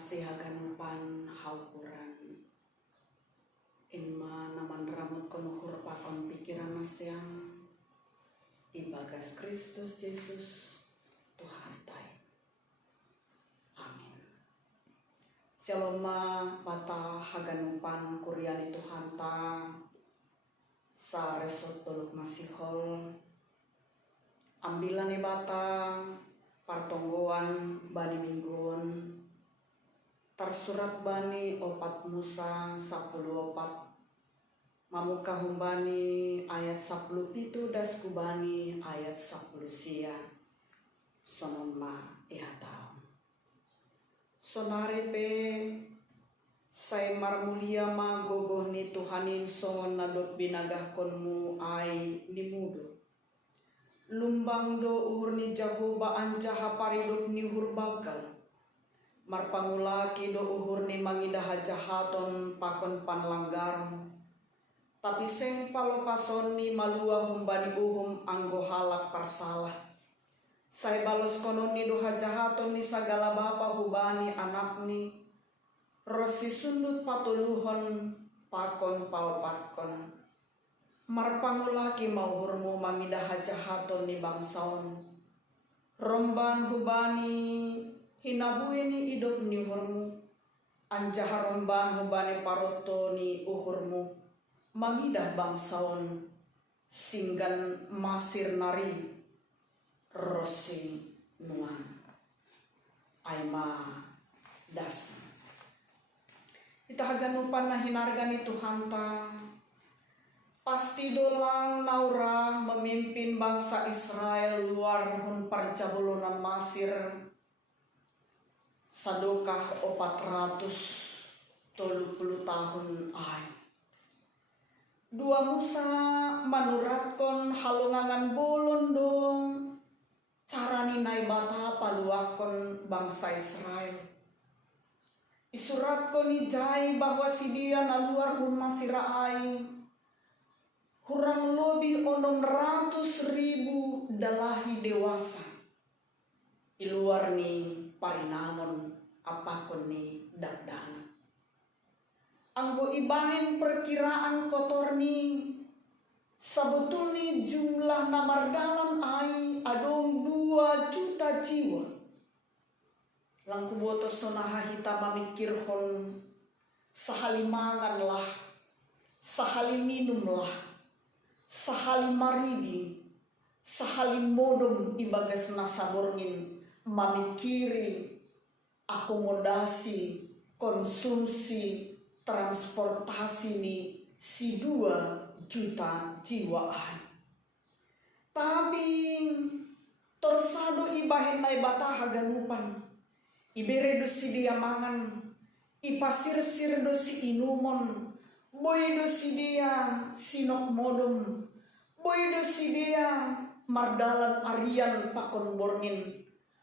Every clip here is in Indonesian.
kasih haganupan haupuran inma naman ramut konuhur pakon pikiran nasyang ibagas Kristus Yesus Tuhan tay. Amin. Shaloma bata haganupan kuryani Tuhan ta sa resot doluk masihol ambilan bata partonggoan bani mingguan tersurat bani opat Musa 10 opat mamuka humbani ayat 10 pitu das kubani ayat 10 sia sonoma ihatau sonare pe say marmulia ma gogoh ni Tuhanin songon nadot binagah konmu ay nimudo lumbang do uhur ni Jahoba anjaha paridot ni uhur bakal marpangulaki do uhur ni mangidah jahaton pakon panlanggaran tapi seng palopason ni malua humbani uhum anggo halak parsalah say balos konon ni doha jahaton ni sagala bapa hubani anak ni rosi sundut patuluhon pakon palpatkon marpangulaki mauhurmu mangidah jahaton ni bangsaon romban hubani hinabuini idop ni uhurmu anjah romban hubani paroto ni uhurmu mangidah bangsaon singgan masir nari rosi nuan aima das kita haganupan na hinargani Tuhan ta pasti dolang naura memimpin bangsa Israel luar hun parjabulunan Masir sadokah 430 tahun ay. Dua Musa manuratkan halungangan bolon dong carani naibata paluakon bangsa Israel. Isuratkan ijai bahwa si dia na luar hun Masira ay kurang lebih 600.000 dalahi dewasa. Iluar ni parinamon apakon ni dagdana. Anggo ibahin perkiraan kotor ni sebetulnya jumlah namar dalam ay adong 2 juta jiwa. Langku boto sonaha hita mamikirhon sahali mangan lah, sahali minum lah, sahali marigi, sahali modom ibagas nasaborngin mamikiri akomodasi, konsumsi, transportasi ni si 2 juta jiwa ay. Tapi torsado ibahin na ibata haganupan ibere dosi dia mangan ipasir-sir dosi inumon boy dosi dia sinok modom boy dosi dia mardalan arian pakon borngin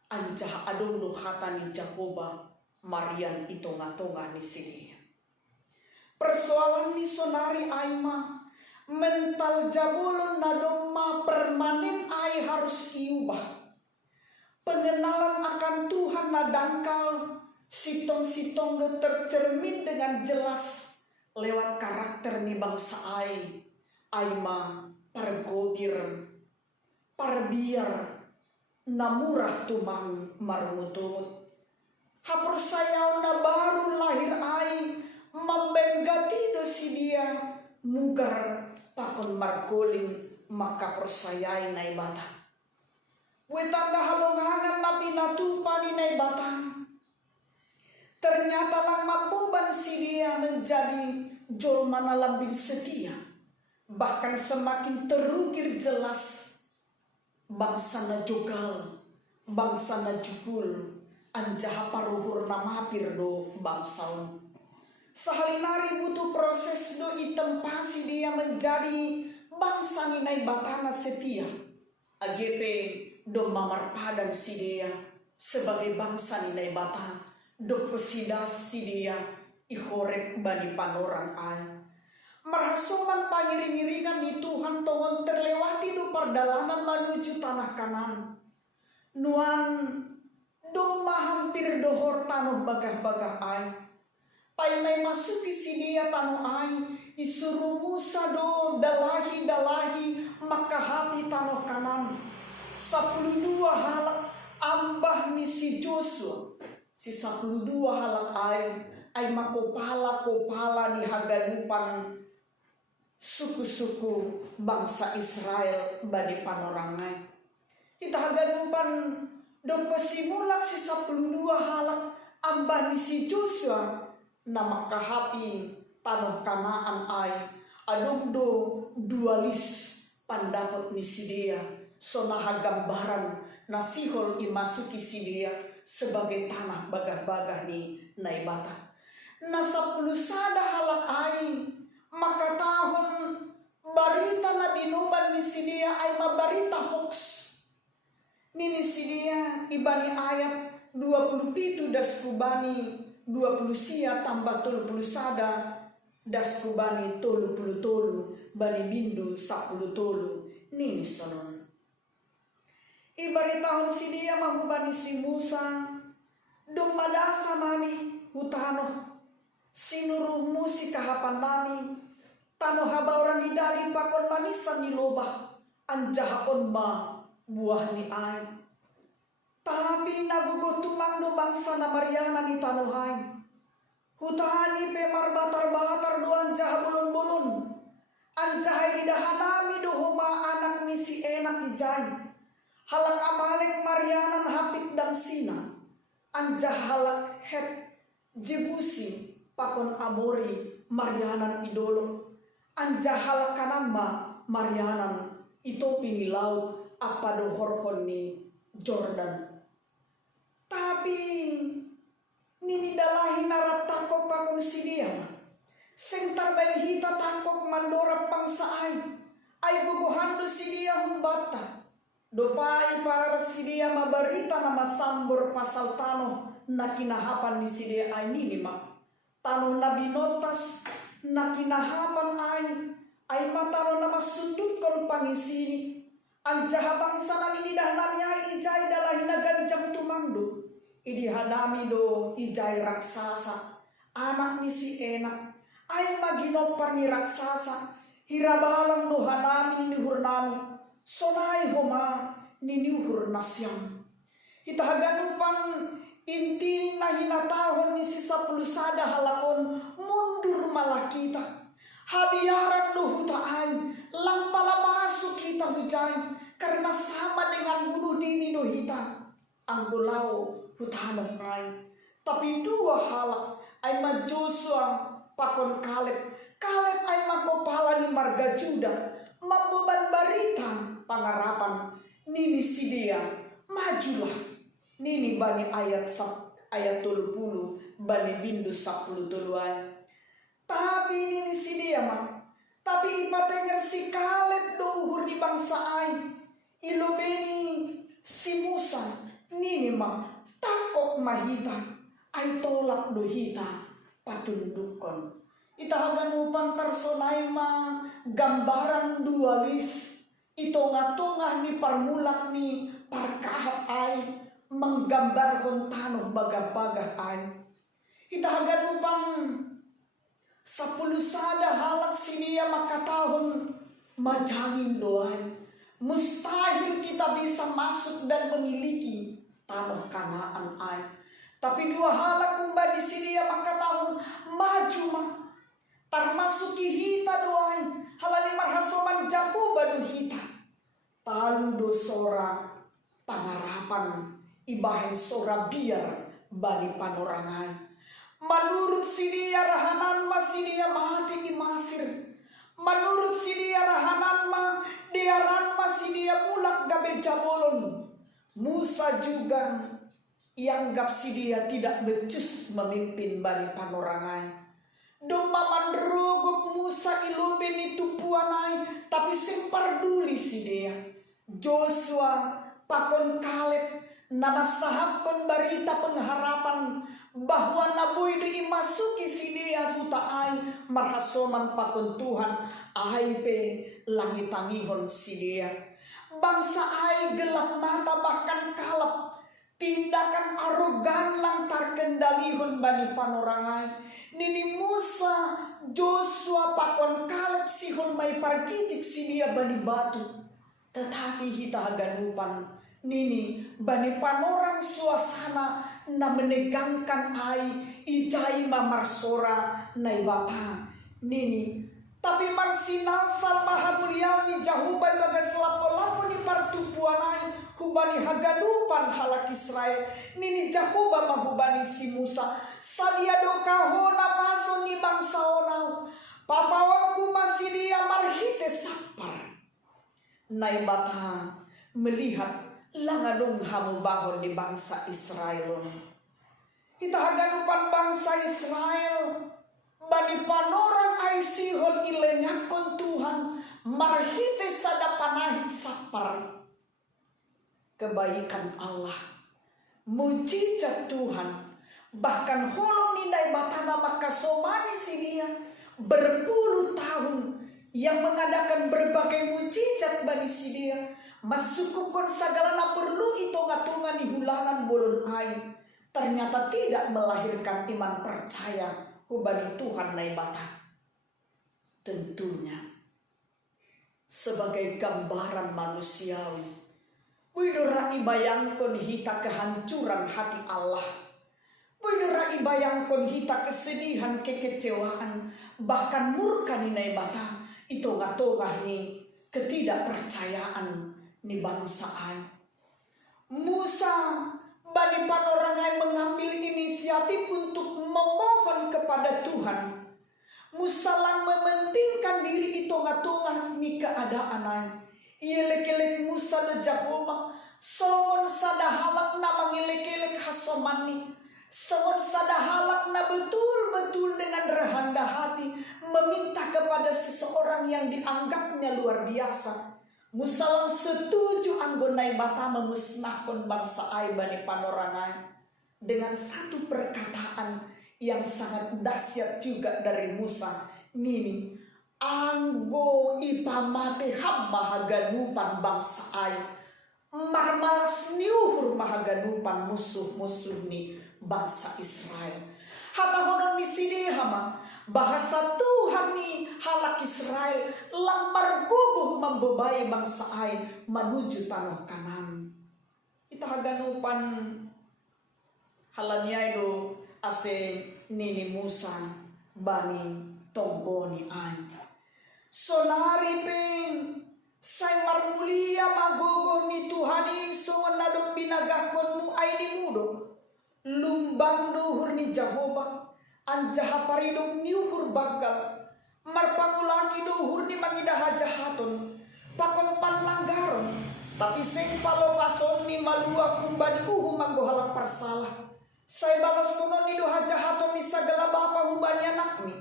anjah adong hata ni Jahoba marian itonga-tonga ni sidia. Persoalan ni sonari aima mental jabulon nadoma permanen ay harus iubah. Pengenalan akan Tuhan na dangkal sitong-sitong do tercermin dengan jelas lewat karakter ni bangsa ay aima pargobir parbiar namurah tumang marmutut hapersayaw na baru lahir ay membenggati dosi dia mugar pakon margoling maka persayai na ibata wetanda halongangan na pinatupan ni batang. Ternyata lang mapuban si dia menjadi jolma na lambing setia. Bahkan semakin terukir jelas bangsa na jogal, bangsa na jukul, anjah paruhur na mapir do bangsaon. Sahalinari butuh proses do itempasi dia menjadi bangsa ni batana setia. AGP do mamarpadan si dia sebagai bangsa ni bata do kesidas si dia ihorek bani panorang ay merasoman pangiring-iringan ni Tuhan tongon terlewati do perdalanan menuju tanah Kanan nuan dong mahampir dohor tanoh bagah-bagah ay. Pai may masuki sidia tanoh ay, isuruh Musa do dalahi makahapi tanoh kanan. 12 halak ambah ni si Joshua. Si 12 halak ay makopala-kopala ni haganupan suku-suku bangsa Israel bani panorangai. Kita haganupan doko simulak si 12 halak ambah ni si Joshua na makahapi tanah Kanaan ay adongdo dualis pandapot ni sidia so nahagambaran na sihol imasuki sidia sebagai tanah bagah-bagah ni naibata. Na 10 sada halak ay makatahon barita na binuban ni sidia ay mabarita hoax. Nini sidia ibani ayat 27 das kubani 20 sia tambah 30 sada das kubani 30 bani bindu 10 tolu nini sonon. Ibari tahun si dia mahubani si Musa dong madasa nami hutano sinuruh musi kahapan nami tano habauran di dari pakon manisan di lobah anjahapon ma buah ni ay. Tapi nagugo tumang do bangsa na Mariana ni tanuhay. Hutani pe marbatar-batar do anjah bulun-bulun. Anjahay di dahanami do huma anak ni si enak ijay. Halak Amalek Marianan hapit dan sina. Anjah halak Het Jebusi pakon Amori Marianan idolong. Anjah halak kanan ma Marianan itopi ni laut apa do horhon ni Jordan. Tapi nini dalahi narap tangkok pakon sidia seng tarbay hita tangkok mandorap pangsa ay guguhando sidia humbata dopai para sidia mabarita na masambor pasal tano na kinahapan ni sidia ay nilima tano na binotas na kinahapan ay matano na masundot kon pangisini ang jahabang sana nini dahnami ay ijay dalahi na ganjang tumangdo. Idi hadami do ijay raksasa anak ni si enak ay maginopar ni raksasa hirabalang do hanami ni hurnami sonay homa ni hur nasyam. Kita haganupan inti na hinatahon ni si 10 sada halakon mundur malakita habiaran do hutaan lang pala masuk kita hujay karena sama dengan bunuh diri do hita ang gulaw hutahanong ay. Tapi 2 halak ay Joshua pakon Kaleb. Kaleb ay makopala ni Marga Juda. Mabuban barita pangarapan nini sidia majulah. Nini bani ayat 30 bani bindu 10 tuluan. Tapi nini sidia tapi ipatengar si Kaleb do uhur di bangsa ay. Ilobeni si Musa nini takok mahita ay tolak do hita patundukon. Itahaganupan tarsonay gambaran dualis. Ito nga tungah ni parmulak ni parkahap ay menggambar tanoh bagah-bagah ay. Itahaganupan 10 sada halak sinia makatahon majangin doay. Mustahil kita bisa masuk dan memiliki tanah Kanaan ay. Tapi 2 halak kumba di sini ya maka tahun maju termasuk hita doai halani marhasoman jago badu hita talu do sora pangarapan ibahen sora biar bani panorangai. Menurut sidia rahanan sidia mati di Masir. Menurut sidia rahanan diaran sidia mulak gabe jabolon. Musa juga ianggap sidia tidak becus memimpin bani panorangai. Doma mandrogok Musa iluben itu puanai tapi sempar duli sidia. Joshua pakon Kaleb nama sahapkon barita pengharapan bahwa naboy do imasuki sidia hutai marhasoman pakon Tuhan aipe lagi tangihon sidia. Bangsa ai gelap mata bahkan kalap tindakan arogan lang terkendalihon bani panorangai. Nini Musa, Joshua pakon Kaleb sihon may parkijik sidia bani batu. Tetapi hita haganupan nini bani panorang suasana na menegangkan ai ijai mamarsora na ibata. Nini tapi man sinasal maha mulia ni jahubai bagas lapo-lapo ni partupuanai hubani haganupan halak Israel. Nini jahuba mahubani si Musa sadia dokahona paso ni bangsa onau papawanku masih dia marhite sapar naibata melihat langadung hamu bahon di bangsa Israel. Kita haganupan bangsa Israel bani panorang ay sihon ilenyakon Tuhan marhite sada panahit sapar kebaikan Allah, mujizat Tuhan, bahkan holong nindai batana makasomani si dia berpuluh tahun yang mengadakan berbagai mujizat bani si dia masukupkan segala perlu itonga-tonga di hulanan bolon air ternyata tidak melahirkan iman percaya hubani Tuhan naibata. Tentunya sebagai gambaran manusiawi widora ibayangkon hita kehancuran hati Allah. Widora ibayangkon hita kesedihan, kekecewaan, bahkan murka ni naibata. Itu ngatogah ni ketidakpercayaan ni bangsa ai. Musa bani panorangai mengambil inisiatif untuk memohon kepada Tuhan. Musa lang mementingkan diri itu ngatogah ni keadaan ai. Ielek-elek Musa le Jahoma songon sadahalak na mangilek-elek hasomani, songon sadahalak na betul-betul dengan rendah hati meminta kepada seseorang yang dianggapnya luar biasa. Musa lang setuju anggonai bata memusnahkan bangsa ai bani panorangai dengan satu perkataan yang sangat dahsyat juga dari Musa. Nini anggo ipamate hamba haganupan bangsa ai marmalas niuhur mahaganupan musuh-musuh ni bangsa Israel. Hata honon ni sini hama bahasa Tuhan ni halak Israel lang marguguh membebai bangsa ai menuju tanah Kanan. Ita haganupan halanya itu ase nini Musa bani togoni ai. Sonari pen say marmulia magogo ni Tuhanin songon nadong binagakon mu ay ni mudo lumbang duhur ni Jahoba anjaha paridong ni uhur bagal marpangulaki duhur ni mangidaha jahaton pakon panlanggaron tapi sing palopason ni malua kumbani uhu manggohalak parsalah say balos kuno ni doha jahaton ni sagala bapa hubani anak ni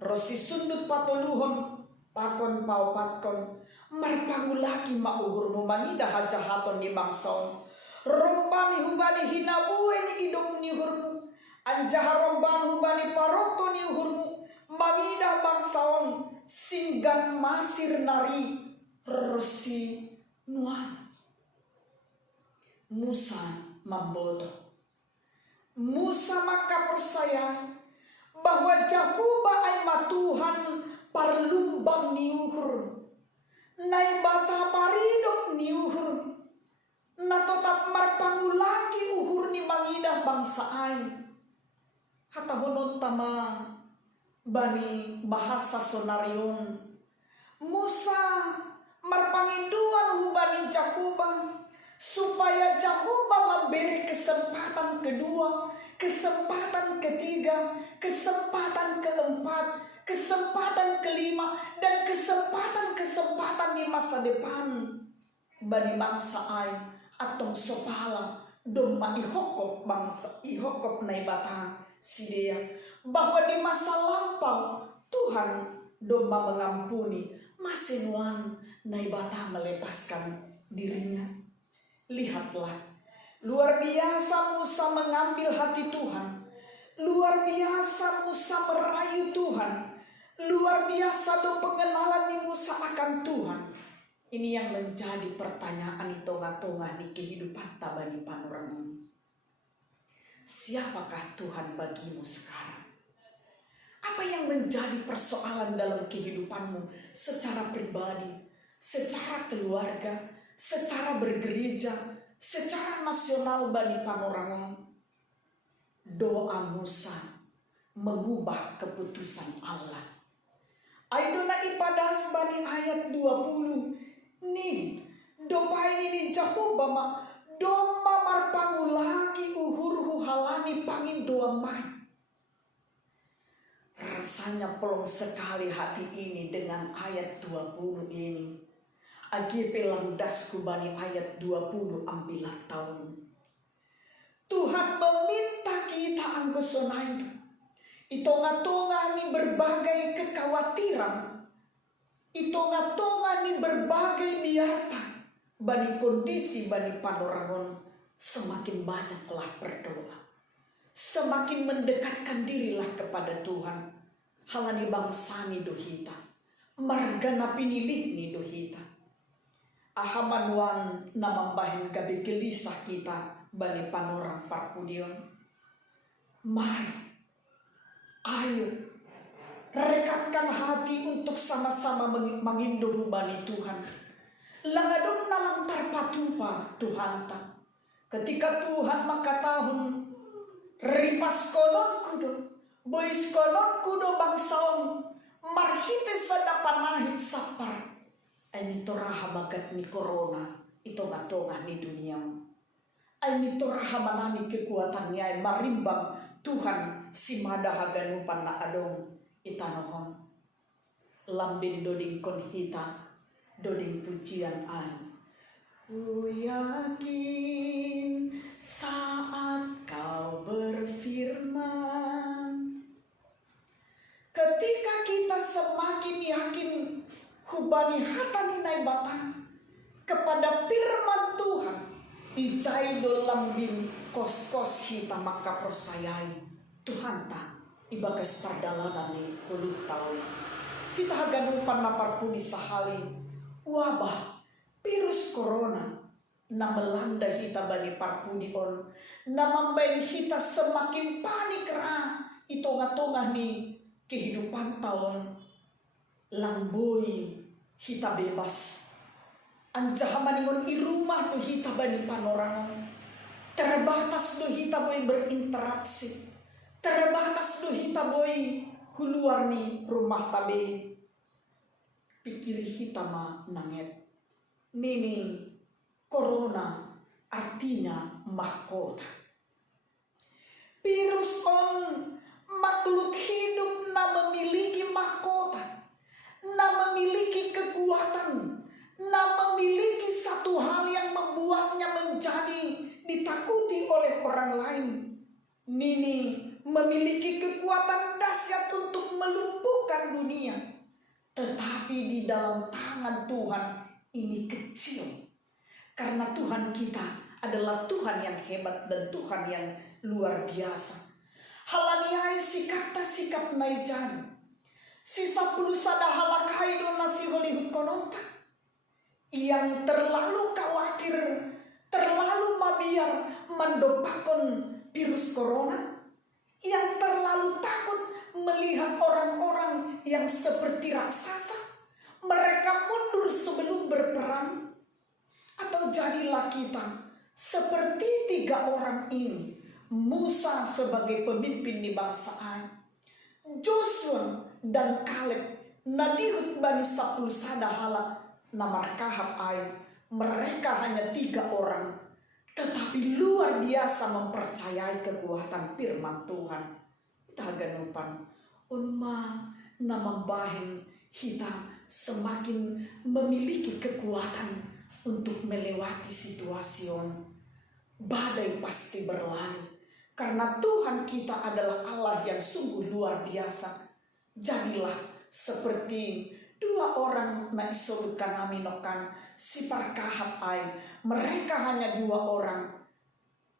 rosi sundut patoluhon pakon paupatkon marpangulaki mauhur mumangida hajahaton di bangsaon rombani hubani hinabue ni idom ni hurmu anjaha rombani hubani paroto ni hurmu mangida bangsaon singgan masir nari rosi nuan. Musa mambodo. Musa maka percaya bahwa Jakuba ay matuhan parlumbang niuhur nai bata paridok niuhur na tetap marpangulaki uhur ni mangidah bangsa ai. Hata honon tama bani bahasa sonarion Musa marpanginduan hubani Jakuba supaya Jakuba memberi kesempatan kedua, kesempatan ketiga, kesempatan keempat, kesempatan kelima, dan kesempatan di masa depan bani bangsa ai atong sopala domba ihokop bangsa ihokop naibata sidia bahwa di masa lampau Tuhan domba mengampuni masinuan naibata melepaskan dirinya. Lihatlah luar biasa Musa mengambil hati Tuhan, luar biasa Musa merayu Tuhan, luar biasa do pengenalan di Musa akan Tuhan. Ini yang menjadi pertanyaan di tengah-tengah di kehidupan tabani panorang. siapakah Tuhan bagimu sekarang? Apa yang menjadi persoalan dalam kehidupanmu secara pribadi, secara keluarga, secara bergereja, secara nasional Bani Panorangan? Doa Musa mengubah keputusan Allah. Aidona ipadah Bani ayat 20. Nih, doa ini Jehovah ma doma marpangulaki uhurhu halani pangin doa mai. Rasanya pelong sekali hati ini dengan ayat 20 ini. Agipe landasku Bani ayat 20 ambillah tahun. Tuhan meminta kita anggosonain. Itonga-tonga ni berbagai kekhawatiran. Itonga-tonga ni berbagai biarta. Bani kondisi Bani Panorangan semakin banyaklah berdoa. Semakin mendekatkan dirilah kepada Tuhan. Halani bangsani dohita. Margana pinilih ni dohita. Ahamanuan namambahin gabi gelisah kita Bani Panorang Parpudion. Mari, ayo, rekatkan hati untuk sama-sama menginduh Bani Tuhan. Langadon nalang tarpatupa Tuhan tak. Ketika Tuhan maka tahun ripas konon kudo, bois konon kudo bangsaon, marhite sadapanahit sapar. Ay toraha bagat ni corona, ito nga ni dunia. Ay toraha manani kekuatannya ay marimbang Tuhan si madahaganupan na adong itanohon. Lambin doding konhita, doding pujian ay. Ku yakin saat kau berfirman. Ketika kita semakin yakin hubani hatani nai batang kepada firman Tuhan, ijai dolambin kos-kos hita maka persayai Tuhan tak ibagas pardalanan ni kulit tahun. Kita haganupan naparpuni sahali wabah virus corona na melanda hita Bani Parpudion, na mambayin hita semakin panik ra itongah-tongah ni kehidupan tahun langboy hita bebas. Anjahamaningon irumah do hita Bani Panorangan. Terbatas do hita boy berinteraksi. Terbatas do hita boy huluar ni rumah tabe. Pikir hita ma nanget. Nini corona artinya mahkota. Virus on makhluk hidup na memiliki mahkota, na memiliki kekuatan, na memiliki satu hal yang membuatnya menjadi ditakuti oleh orang lain. Nini memiliki kekuatan dahsyat untuk melumpuhkan dunia. Tetapi di dalam tangan Tuhan ini kecil. Karena Tuhan kita adalah Tuhan yang hebat dan Tuhan yang luar biasa. Halaniai sikap naijani. Sisa pelusada halakai dona si Hollywood kononta. Yang terlalu khawatir, terlalu mabiar mendopakon virus corona. Yang terlalu takut melihat orang-orang yang seperti raksasa. Mereka mundur sebelum berperang. Atau jadilah kita seperti 3 orang ini. Musa sebagai pemimpin di bangsa Ai, Joshua dan Kaleb nadihut Bani Sapul Sadahala namarkahap Ai. Mereka hanya 3 orang, tetapi luar biasa mempercayai kekuatan firman Tuhan. Taganupan unma namambahin kita semakin memiliki kekuatan untuk melewati situasi badai pasti berlalu. Karena Tuhan kita adalah Allah yang sungguh luar biasa. Jadilah seperti 2 orang na isurutkan aminokan si parkahap ay. Mereka hanya 2 orang.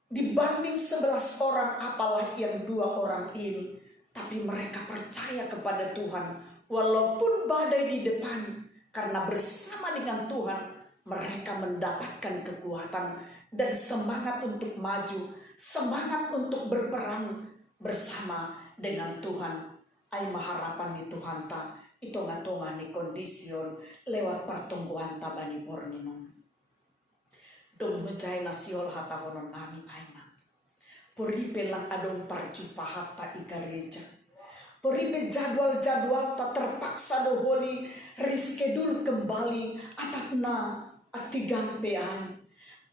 Dibanding 11 orang apalah yang 2 orang ini. Tapi mereka percaya kepada Tuhan. Walaupun badai di depan. Karena bersama dengan Tuhan mereka mendapatkan kekuatan dan semangat untuk maju. semangat untuk berperang bersama dengan Tuhan. Ai maharapan ni Tuhan ta itonga-tonga ni kondision lewat pertumbuhan ta bani borninong. Dong mencai nasiol hata honon nami aina. Poripe lang adong parjupa hata i gereja. Poripe jadwal-jadwal tak terpaksa doholi reschedule kembali atapna atigan pean.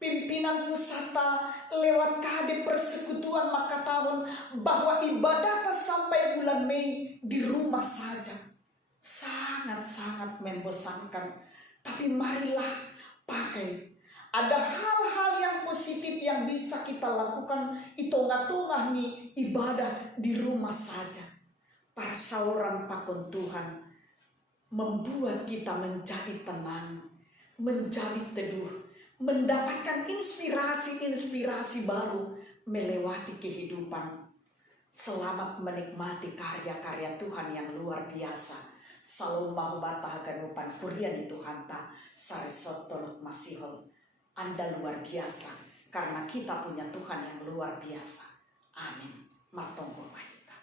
Pimpinan pusata lewat kade persekutuan maka tahun bahwa ibadah sampai bulan Mei di rumah saja. Sangat-sangat membosankan. Tapi marilah pakai. Ada hal-hal yang positif yang bisa kita lakukan. Itongah-tongah nih ibadah di rumah saja. Para seorang pakon Tuhan membuat kita menjadi tenang, menjadi teduh, mendapatkan inspirasi-inspirasi baru melewati kehidupan. Selamat menikmati karya-karya Tuhan yang luar biasa. Salam mau batah ganupan purian Tuhan ta saresot tolok masihol. Anda luar biasa karena kita punya Tuhan yang luar biasa. Amin. Martonggo kita.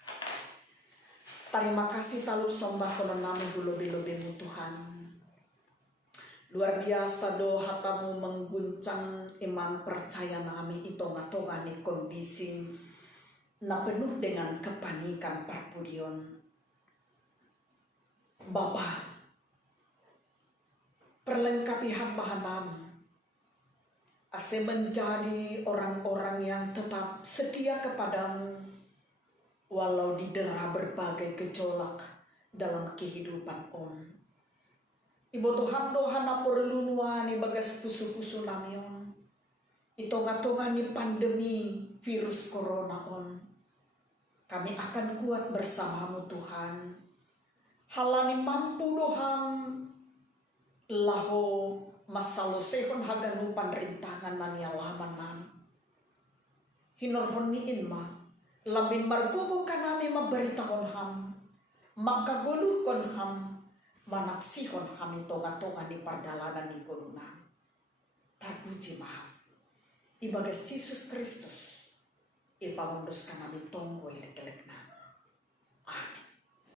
Terima kasih talup sombah konon nami bulo-bilobemu Tuhan. Luar biasa do hatamu mengguncang iman percaya nami itonga-tonga ni kondisi na penuh dengan kepanikan parpudion. Bapa, perlengkapi hamba-hambamu ase menjadi orang-orang yang tetap setia kepadamu walau didera berbagai gejolak dalam kehidupan Om. Ibu Tuhan doa na perlunuan ni bagas pusu-pusu namion. Itonga-tonga ni pandemi virus corona On. Kami akan kuat bersamamu Tuhan. Halani mampu doham laho masalo sehon haganupan rintangan nani alaman nami. Hinorhoniin ma lambin margogo kanami maberitaon ham. Maka golukon ham manaksihon kami tonga-tonga di pardalanan ni koluna. Terpuji maha. Ibagas Yesus Kristus. Ipangundus kanami tonggo ilek-ilek na.